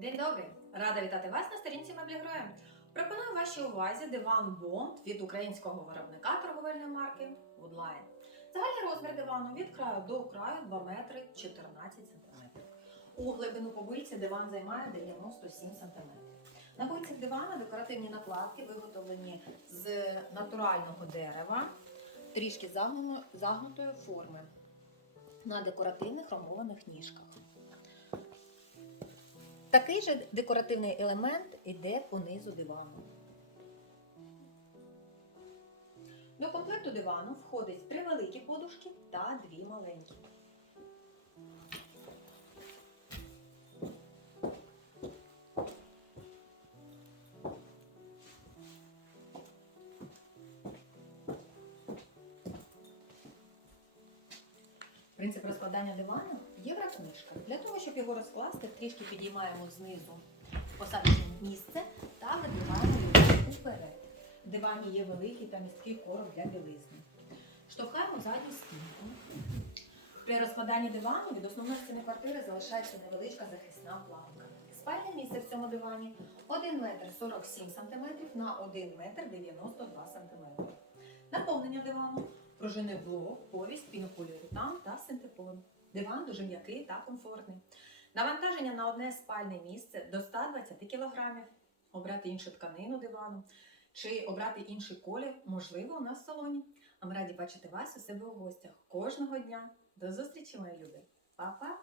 День добрий! Рада вітати вас на сторінці меблі Гроя. Пропоную вашій увазі диван Bond від українського виробника торговельної марки Woodline. Загальний розмір дивану від краю до краю 2 метри 14 см. У глибину побильці диван займає 97 см. На бойцях дивана декоративні накладки виготовлені з натурального дерева, трішки загнутої форми на декоративних хромованих ніжках. Такий же декоративний елемент йде по низу дивану. До комплекту дивану входить три великі подушки та дві маленькі. Принцип розкладання дивану є в. Для того, щоб його розкласти, трішки підіймаємо знизу посадочне місце та видвигаємо його уперед. В дивані є великий та місткий короб для білизни. Штовхаємо задню стінку. При розкладанні дивану від основної стіни квартири залишається невеличка захисна планка. Спальне місце в цьому дивані 1 метр 47 см на 1 метр 92 см. Наповнення дивану пружинний блок, повість, пінополіуретан та синтепон. Диван дуже м'який та комфортний. Навантаження на одне спальне місце до 120 кг. Обрати іншу тканину дивану чи обрати інший колір можливо у нас в салоні. А ми раді бачити вас у себе у гостях кожного дня. До зустрічі, мої любі! Па-па!